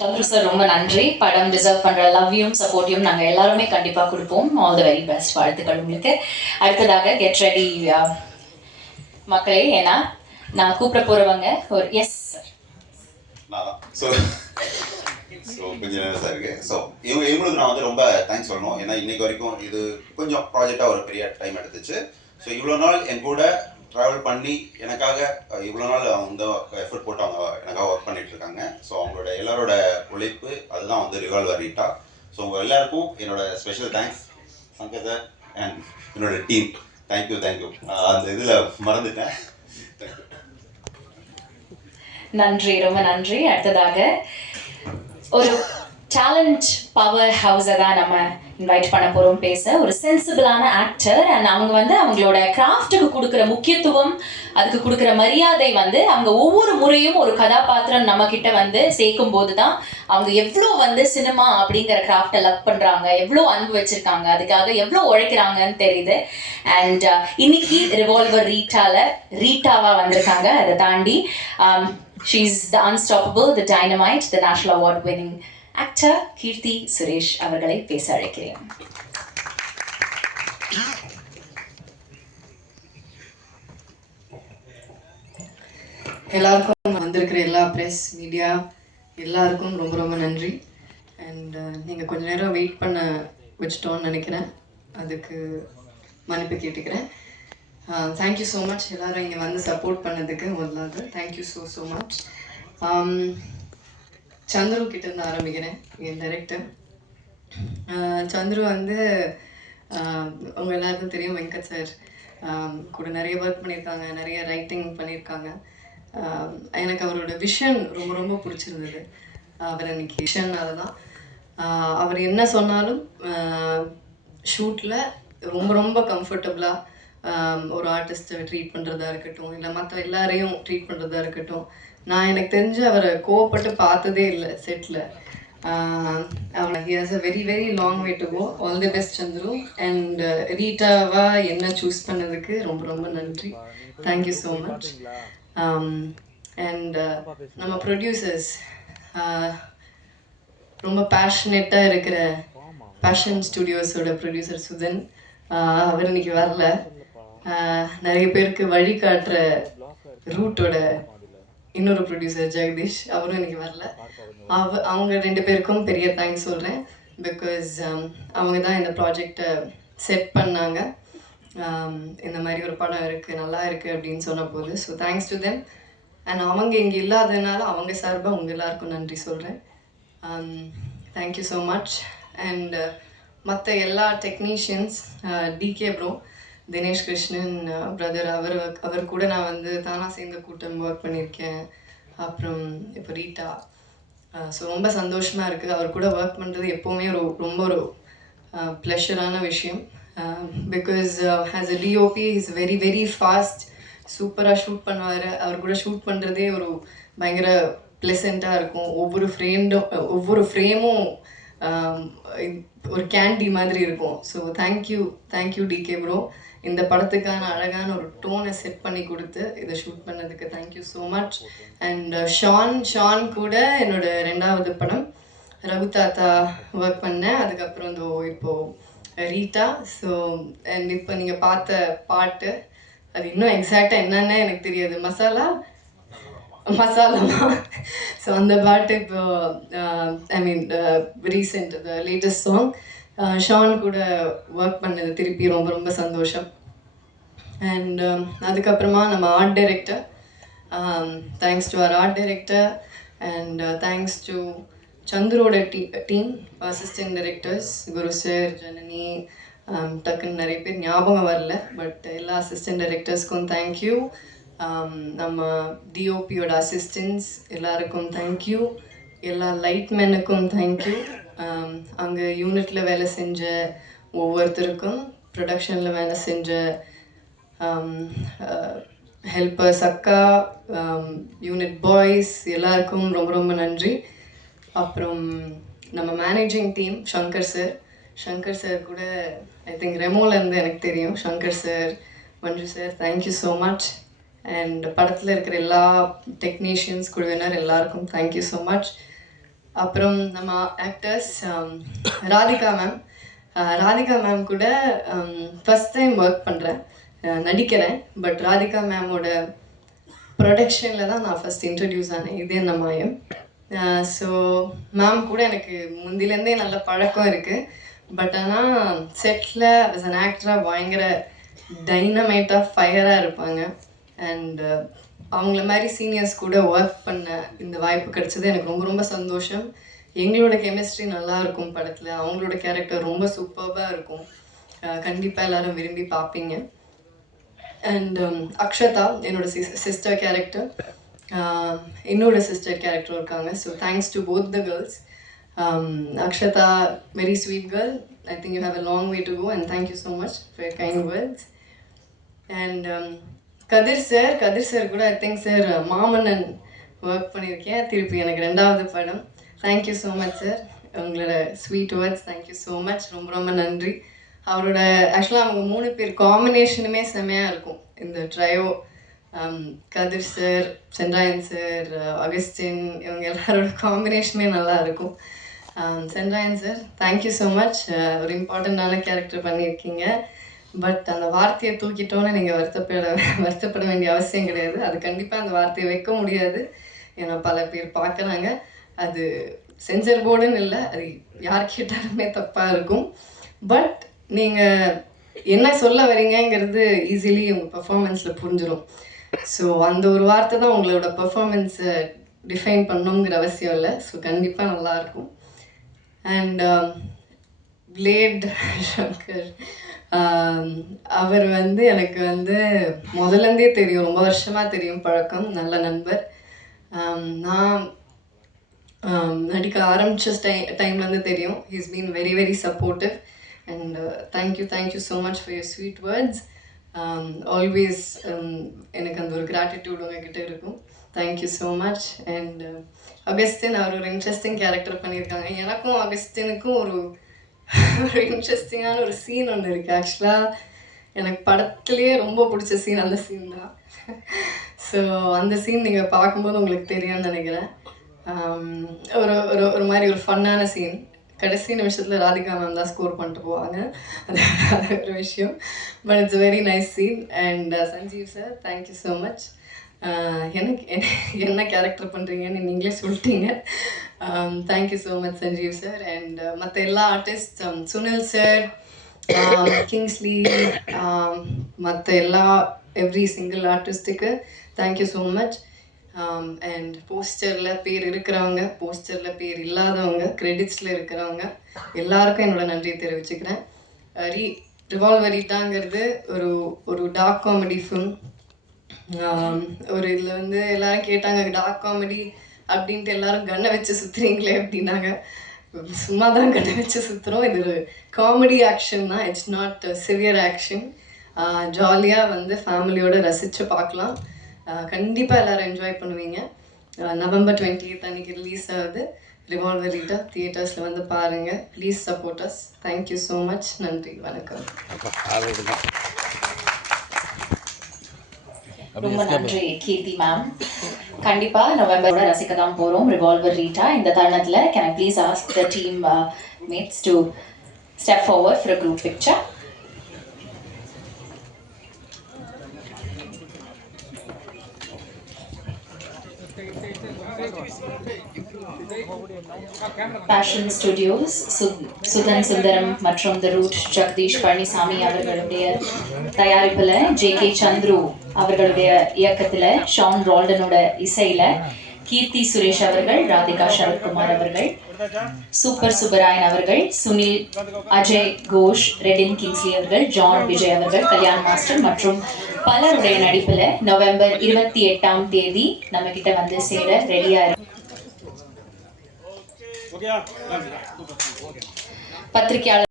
Chandru sir ரொம்ப நன்றி. படம் டிசர்வ் பண்ணுற லவ்வையும் சப்போர்ட்டையும் நாங்கள் எல்லாருமே கண்டிப்பாக கொடுப்போம். All the very best. வாழ்த்துக்கள் உங்களுக்கு. அடுத்ததாக கெட் ரெடி மக்களே. ஏன்னா நான் கூப்பிட போகிறவங்க ஒரு எஸ் சார். ஸோ கொஞ்சம் நர்வஸாக இருக்குது. ஸோ இவங்களுக்கு நான் வந்து ரொம்ப தேங்க்ஸ் சொல்லணும். ஏன்னா இன்னைக்கு வரைக்கும் இது கொஞ்சம் ப்ராஜெக்டாக ஒரு பெரிய டைம் எடுத்துச்சு. ஸோ இவ்வளோ நாள் என் கூட ட்ராவல் பண்ணி எனக்காக இவ்வளோ நாள் அவங்க எஃபர்ட் போட்டு அவங்க எனக்காக ஒர்க் பண்ணிட்டு இருக்காங்க. ஸோ அவங்களோட எல்லாரோட உழைப்பு அதுதான் வந்து ரிவால்வர் ரீட்டா. ஸோ உங்கள் எல்லாருக்கும் என்னோட special thanks. Shankar sir and என்னோட டீம் தேங்க்யூ. அந்த இதில் மறந்துட்டேன். நன்றி, ரொம்ப நன்றி. அடுத்ததாக ஒரு டேலண்ட் பவர் ஹவுஸை தான் நம்ம இன்வைட் பண்ண போகிறோம் பேச. ஒரு சென்சிபிளான ஆக்டர் அண்ட் அவங்க வந்து அவங்களோட கிராஃப்ட்டுக்கு கொடுக்குற முக்கியத்துவம், அதுக்கு கொடுக்குற மரியாதை வந்து அவங்க ஒவ்வொரு முறையும் ஒரு கதாபாத்திரம் நம்ம கிட்ட வந்து சேர்க்கும் போது தான் அவங்க எவ்வளோ வந்து சினிமா அப்படிங்கிற கிராஃப்டை லவ் பண்ணுறாங்க, எவ்வளோ அன்பு வச்சுருக்காங்க, அதுக்காக எவ்வளோ உழைக்கிறாங்கன்னு தெரியுது. அண்ட் இன்னைக்கு ரிவால்வர் ரீட்டாவாக வந்திருக்காங்க. அதை தாண்டி she's the unstoppable, the dynamite, the national award winning actor Keerthy Suresh அவர்களை பேச அழைக்கிறேன். எல்லாருக்கும் வந்திருக்கிற எல்லா ப்ரெஸ் மீடியா எல்லாருக்கும் ரொம்ப ரொம்ப நன்றி. அண்ட் நீங்கள் கொஞ்ச நேரம் வெயிட் பண்ண வச்சிட்டோன்னு நினைக்கிறேன். அதுக்கு மன்னிப்பு கேட்டுக்கிறேன். தேங்க்யூ ஸோ மச் எல்லோரும் இங்கே வந்து சப்போர்ட் பண்ணதுக்கு. முதலாவது தேங்க்யூ ஸோ மச். சந்துரு கிட்டேருந்து ஆரம்பிக்கிறேன். என் டைரக்டர் சந்துரு வந்து அவங்க எல்லாருக்கும் தெரியும். வெங்கட் சார் கூட நிறைய ஒர்க் பண்ணியிருக்காங்க, நிறைய ரைட்டிங் பண்ணியிருக்காங்க. எனக்கு அவரோட விஷன் ரொம்ப ரொம்ப பிடிச்சிருந்தது. அவர் அன்றைக்கி விஷன்னால தான் அவர் என்ன சொன்னாலும் ஷூட்டில் ரொம்ப ரொம்ப கம்ஃபர்டபுளாக ஒரு ஆர்டிஸ்ட்டை ட்ரீட் பண்ணுறதா இருக்கட்டும், இல்லை மற்ற எல்லாரையும் ட்ரீட் பண்ணுறதா இருக்கட்டும். நான் எனக்கு தெரிஞ்சு அவரை கோவப்பட்டு பார்த்ததே இல்லை செட்டில். He has a very very long way to go. All the best Chandru. And ரீட்டாவா என்ன சூஸ் பண்ணதுக்கு ரொம்ப ரொம்ப நன்றி. Thank you so much. அண்ட் நம்ம ப்ரொடியூசர்ஸ் ரொம்ப பேஷனேட்டாக இருக்கிற பேஷன் ஸ்டுடியோஸோட ப்ரொடியூசர் சுதன், அவர் இன்னைக்கு வரல. நிறைய பேருக்கு வழிகாட்டுற ரூட்டோட இன்னொரு ப்ரொடியூசர் ஜெகதீஷ், அவரும் இன்னைக்கு வரல. அவங்க ரெண்டு பேருக்கும் பெரிய தேங்க்ஸ் சொல்கிறேன். பிகாஸ் அவங்க தான் இந்த ப்ராஜெக்டை செட் பண்ணாங்க. இந்த மாதிரி ஒரு படம் இருக்குது, நல்லா இருக்குது அப்படின்னு சொன்ன போது. So thanks to them. And அவங்க இங்கே இல்லாததுனால அவங்க சார்பாக உங்கள் எல்லாருக்கும் நன்றி சொல்கிறேன். Thank you so much. அண்ட் மற்ற எல்லா technicians, DK bro, Dinesh Krishnan brother, அவர் கூட நான் வந்து தானா சேர்ந்த கூட்டம் ஒர்க் பண்ணியிருக்கேன். அப்புறம் இப்போ ரீட்டா. ஸோ ரொம்ப சந்தோஷமாக இருக்குது. அவர் கூட ஒர்க் பண்ணுறது எப்போவுமே ரொம்ப ஒரு ப்ளஷரான விஷயம். Because as a DOP is very very fast, சூப்பராக ஷூட் பண்ணுவார். அவர் கூட ஷூட் பண்ணுறதே ஒரு பயங்கர ப்ளசண்ட்டாக இருக்கும். ஒவ்வொரு ஃப்ரேமும் ஒரு கேண்டி மாதிரி இருக்கும். So thank you decay bro. இந்த படத்துக்கான அழகான ஒரு டோனை செட் பண்ணி கொடுத்து இதை ஷூட் பண்ணதுக்கு thank you so much. And Shaan கூட என்னோட 2வது படம் ரகு தாத்தா ஒர்க் பண்ணேன். அதுக்கப்புறம் இப்போது ரீட்டா. ஸோ அண்ட் இப்போ நீங்கள் பார்த்த பாட்டு அது இன்னும் எக்ஸாக்டாக என்னென்ன எனக்கு தெரியாது. மசாலாமா. ஸோ அந்த பாட்டு இப்போ I mean recent the latest song Shaan கூட ஒர்க் பண்ணது திருப்பி ரொம்ப ரொம்ப சந்தோஷம். அண்ட் அதுக்கப்புறமா நம்ம ஆர்ட் டைரக்டர், தேங்க்ஸ் டு அவர் art director. And thanks to சந்துரோட team, assistant directors, Guru sir, Janani, டக்குன்னு நிறைய பேர் ஞாபகம் வரல. பட் எல்லா அசிஸ்டன்ட் டைரக்டர்ஸ்க்கும் தேங்க்யூ. நம்ம டிஓபியோட அசிஸ்டன்ஸ் எல்லாருக்கும் தேங்க்யூ. எல்லா லைட்மேனுக்கும் தேங்க்யூ. அங்கே யூனிட்டில் வேலை செஞ்ச ஒவ்வொருத்தருக்கும், ப்ரொடக்ஷனில் வேலை செஞ்ச ஹெல்பர்ஸ், அக்கா, யூனிட் பாய்ஸ் எல்லாருக்கும் ரொம்ப ரொம்ப நன்றி. அப்புறம் நம்ம மேனேஜிங் டீம் சங்கர் சார் கூட ஐ திங்க் ரெமோலேருந்து எனக்கு தெரியும். Shankar sir, Manju sir, thank you so much. And படத்தில் இருக்கிற எல்லா டெக்னீஷியன்ஸ், குழுவினர் எல்லாருக்கும் தேங்க்யூ ஸோ மச். அப்புறம் நம்ம ஆக்டர்ஸ் ராதிகா மேம் கூட ஃபஸ்ட் டைம் ஒர்க் பண்ணுறேன், நடிக்கிறேன். பட் ராதிகா மேமோட ப்ரொடக்ஷனில் தான் நான் ஃபஸ்ட் இன்ட்ரடியூஸ் ஆனேன் இதே என்ன மாயம். ஸோ மேம் கூட எனக்கு முந்திலேருந்தே நல்ல பழக்கம் இருக்குது. பட் ஆனால் செட்டில் அஸ் அன் ஆக்டராக பயங்கர டைனமைட்டாக ஃபயராக இருப்பாங்க. அண்ட் அவங்கள மாதிரி சீனியர்ஸ் கூட ஒர்க் பண்ண இந்த வாய்ப்பு கிடைச்சது எனக்கு ரொம்ப ரொம்ப சந்தோஷம். எங்களோட கெமிஸ்ட்ரி நல்லா இருக்கும் படத்தில், அவங்களோட கேரக்டர் ரொம்ப சூப்பர்பாக இருக்கும். கண்டிப்பாக எல்லோரும் விரும்பி பார்ப்பீங்க. அண்ட் அக்ஷதா என்னோட சிஸ்டர் கேரக்டர், என்னோட சிஸ்டர் கேரக்டர் இருக்காங்க. So thanks to both the girls. Akshata, very sweet girl. I think you have a long way to go, and thank you so much for your kind words. And Kadir sir கூட I think sir Maamannan work பண்ணியிருக்கேன், திருப்பி எனக்கு 2வது படம். Thank you so much sir, உங்களோட sweet words thank you so much, ரொம்ப ரொம்ப நன்றி. அவரோட ஆக்சுவலாக அவங்க 3 பேர் காம்பினேஷனுமே செம்மையாக இருக்கும் இந்த ட்ரையோ. கதிர் சார், சென்றாயன் சார், அகஸ்டின், இவங்க எல்லாரோட காம்பினேஷனுமே நல்லா இருக்கும். Sendrayan sir thank you so much, ஒரு இம்பார்ட்டண்ட்டான கேரக்டர் பண்ணியிருக்கீங்க. பட் அந்த வார்த்தையை தூக்கிட்டோன்னு நீங்கள் வருத்தப்பட வேண்டிய அவசியம் கிடையாது. அது கண்டிப்பாக அந்த வார்த்தையை வைக்க முடியாது, ஏன்னா பல பேர் பார்க்குறாங்க. அது சென்சர் போர்டுன்னு இல்லை, அது யார் கேட்டாலுமே தப்பாக இருக்கும். பட் நீங்கள் என்ன சொல்ல வரீங்கங்கிறது ஈஸிலி உங்கள் பர்ஃபார்மன்ஸில் புரிஞ்சிடும். ஸோ அந்த ஒரு வார்த்தை தான் உங்களோட பர்ஃபார்மன்ஸை டிஃபைன் பண்ணணுங்கிற அவசியம் இல்லை. ஸோ கண்டிப்பாக நல்லாயிருக்கும். அண்ட் பிளேட் சங்கர், அவர் எனக்கு முதலேருந்தே தெரியும், ரொம்ப வருஷமாக தெரியும், பழக்கம், நல்ல நண்பர். நான் நடிக்க ஆரம்பித்த டைம்லேருந்து தெரியும். He's been very very supportive. And thank you so much for your sweet words. Always எனக்கு அந்த ஒரு gratitude உங்ககிட்ட இருக்கும். Thank you so much. And Augustine, அவர் ஒரு இன்ட்ரெஸ்டிங் கேரக்டர் பண்ணியிருக்காங்க. எனக்கும் அகஸ்டினுக்கும் ஒரு இன்ட்ரெஸ்டிங்கான ஒரு சீன் ஒன்று இருக்குது. ஆக்சுவலாக எனக்கு படத்துலேயே ரொம்ப பிடிச்ச சீன் அந்த சீன் தான். ஸோ அந்த சீன் நீங்கள் பார்க்கும்போது உங்களுக்கு தெரியும்னு நினைக்கிறேன். ஒரு மாதிரி ஒரு ஃபன்னான சீன். கடைசி நிமிஷத்தில் ராதிகா மேம் தான் ஸ்கோர் பண்ணிட்டு போவாங்க, அது ஒரு விஷயம். But it's very nice scene. And Sanjeev sir thank you so much. எனக்கு என்ன கேரக்டர் பண்ணுறீங்கன்னு நீங்களே சொல்லிட்டீங்க. Thank you so much Sanjeev sir. And மற்ற எல்லா ஆர்டிஸ்ட், சுனில் சார், கிங்ஸ்லி, மற்ற எல்லா எவ்ரி சிங்கிள் ஆர்டிஸ்ட்டுக்கு தேங்க்யூ ஸோ மச். அண்ட் போஸ்டரில் பேர் இருக்கிறவங்க, போஸ்டரில் பேர் இல்லாதவங்க, கிரெடிட்ஸில் இருக்கிறவங்க எல்லாருக்கும் என்னோட நன்றியை தெரிவிச்சுக்கிறேன். ரிவால்வர் ரீட்டாங்கிறது ஒரு டார்க் காமெடி ஃபிலிம். ஒரு இதில் எல்லோரும் கேட்டாங்க, டார்க் காமெடி அப்படின்ட்டு எல்லாரும் கண்ணை வச்சு சுற்றுறீங்களே அப்படின்னாங்க. சும்மா தான் கண்ணை வச்சு சுற்றுறோம். இது ஒரு காமெடி ஆக்ஷன் தான், இட்ஸ் நாட் சிவியர் ஆக்ஷன். ஜாலியாக ஃபேமிலியோடு ரசித்து பார்க்கலாம். கண்டிப்பாக எல்லோரும் என்ஜாய் பண்ணுவீங்க. November 20th அன்றைக்கி ரிலீஸ் ஆகுது ரிவால்வர் ரீட்டா. தியேட்டர்ஸில் பாருங்கள். Please support us. Thank you so much. நன்றி, வணக்கம். ரொம்ப நன்றி கீர்த்தி மேம். கண்டிப்பாக நவம்பரோட ரசிக்க தான் போகிறோம் ரிவால்வர் ரீட்டா. இந்த தருணத்தில் can I please ask the team mates to step forward for a group picture. Passion Studios, Sudhan Sundaram மற்றும் த ரூட் ஜெகதீஷ் பழனிசாமி அவர்களுடைய தயாரிப்பில், ஜே.கே. சந்துரு அவர்களுடைய இயக்கத்தில், ஷான் ரால்டனோட இசையில், கீர்த்தி சுரேஷ் அவர்கள், ராதிகா சரத்குமார் அவர்கள், சூப்பர் சுப்பராயன் அவர்கள், சுனில், அஜய் கோஷ், ரெடின் கிங்ஸ்லி அவர்கள், ஜான் விஜய் அவர்கள், கல்யாண் மாஸ்டர் மற்றும் பலருடைய நடிப்பில் நவம்பர் 28ஆம் தேதி நம்ம கிட்ட சேர ரெடியா இருக்கு. பத்திரிகையாளர்